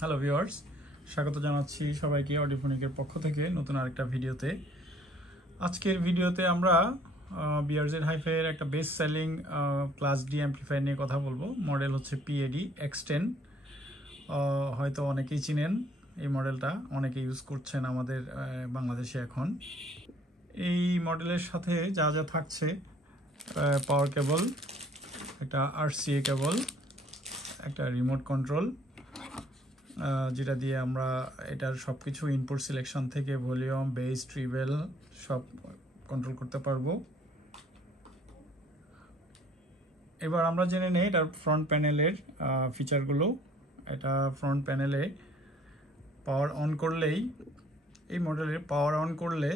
Hello viewers, স্বাগত জানাচ্ছি সবাইকে অডিওফোনিকের পক্ষ থেকে নতুন আরেকটা ভিডিওতে। আজকের ভিডিওতে আমরা বিআরজেড হাইফের একটা best selling class D amplifier নিয়ে কথা বলবো। মডেল হচ্ছে পিএডি X10। হয়তো অনেকেই চিনেন এই মডেলটা, অনেকে ইউজ করছেন আমাদের বাংলাদেশে এখন। এই মডেলের সাথে যা যা থাকছে, পাওয়ার কেবল, একটা RCA কেবল, একটা রিমোট কন্ট্রোল, যেটা দিয়ে আমরা এটার সব কিছু ইনপুট সিলেকশন থেকে ভলিউম, বেস, ট্রিবেল সব কন্ট্রোল করতে পারবো। এবার আমরা জেনে নেই এটার ফ্রন্ট প্যানেলের ফিচারগুলো। এটা ফ্রন্ট প্যানেলে পাওয়ার অন করলেই, এই মডেলের পাওয়ার অন করলে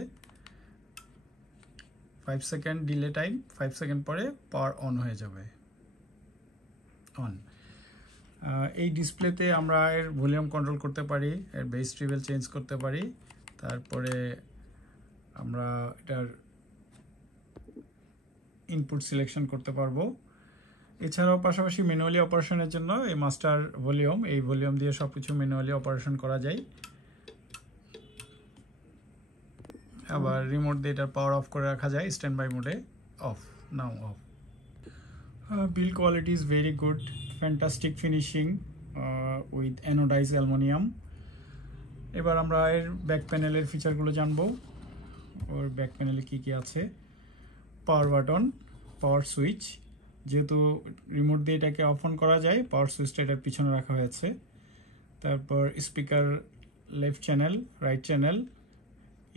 5 সেকেন্ড ডিলে টাইম, 5 সেকেন্ড পরে পাওয়ার অন হয়ে যাবে। অন। এই ডিসপ্লেতে আমরা এর ভলিউম কন্ট্রোল করতে পারি, এর বেস ট্রিবেল চেঞ্জ করতে পারি, তারপরে আমরা এটার ইনপুট সিলেকশন করতে পারবো। এছাড়াও পাশাপাশি ম্যানুয়ালি অপারেশনের জন্য এই মাস্টার ভলিউম, এই ভলিউম দিয়ে সব কিছু ম্যানুয়ালি অপারেশন করা যায়। আবার রিমোট দিয়ে এটার পাওয়ার অফ করে রাখা যায়, স্ট্যান্ড বাই মোডে of, now of. Build quality is very good, fantastic finishing with anodized aluminum. এবার আমরা এর ব্যাক প্যানেলের ফিচারগুলো জানবো। ওর ব্যাক প্যানেলে কি কি আছে? পাওয়ার বাটন, পাওয়ার সুইচ, যেহেতু রিমোট দিয়ে এটাকে অফ অন করা যায়, পাওয়ার সুইচটা এটার পিছনে রাখা হয়েছে। তারপর speaker left channel, right channel,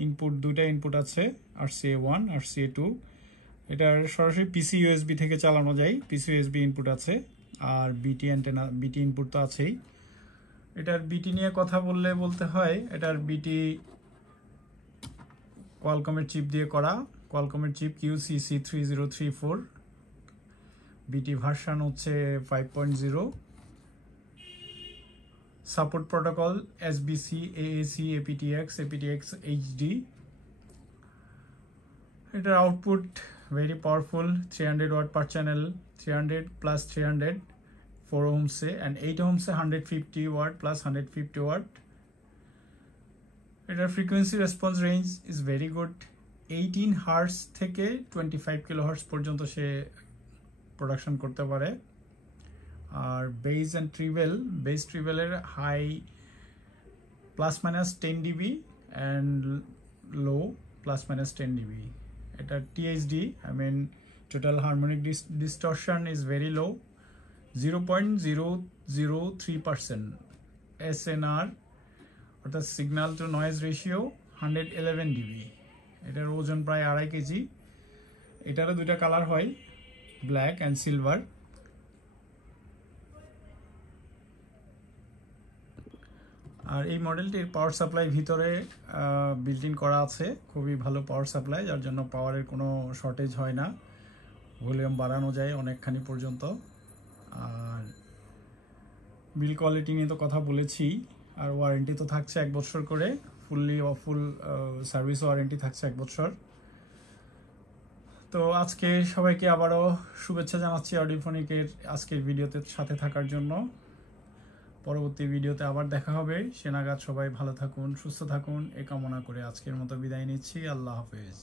input দুইটা ইনপুট আছে, RCA 1, RCA 2। এটার সরাসরি পিসি ইউএসবি থেকে চালানো যায়, পিসি ইউএসবি ইনপুট আছে। আর বিটি অ্যান্টেনা, বিটি ইনপুট তো আছেই। এটার বিটি নিয়ে কথা বলতে হয়, এটার বিটি কোয়ালকমের চিপ দিয়ে করা, কোয়ালকমের চিপ QCC3034। বিটি ভার্সন হচ্ছে 5.0। Support protocol SBC, AAC, aptX HD। এটার output very powerful, 300 watt per channel, 300 plus 300, 4 ohms से, and 8 ohms से 150 watt plus 150 watt. এটার frequency response range is very good, 18 hertz থেকে 25 kilohertz পর্যন্ত সে প্রোডাকশন করতে পারে। আর বেস অ্যান্ড ট্রিবেল, বেস ট্রিবেলের high plus minus 10 dB and low plus minus 10 dB। এটা THD, I mean total harmonic distortion is very low, 0.003%। SNR অর্থাৎ signal two noise ratio 111 dB। এটার ওজন প্রায় 2.5 কেজি। এটারও দুইটা কালার হয়, ব্ল্যাক অ্যান্ড সিলভার। আর এই মডেলটির পাওয়ার সাপ্লাই ভিতরে বিল্ট ইন করা আছে, খুবই ভালো পাওয়ার সাপ্লাই, যার জন্য পাওয়ারের কোনো শর্টেজ হয় না, ভলিউম বাড়ানো যায় অনেকখানি পর্যন্ত। আর বিল কোয়ালিটি নিয়ে তো কথা বলেছি, আর ওয়ারেন্টি তো থাকছে 1 বছর করে, ফুল সার্ভিস ওয়ারেন্টি থাকছে 1 বছর। তো আজকে সবাইকে আবারও শুভেচ্ছা জানাচ্ছি অডিওফোনিকের আজকের ভিডিওতে সাথে থাকার জন্য। পরবর্তী ভিডিওতে আবার দেখা হবে, সে নাগাদ সবাই ভালো থাকুন, সুস্থ থাকুন, এই কামনা করে আজকের মতো বিদায় নিচ্ছি। আল্লাহ হাফেজ।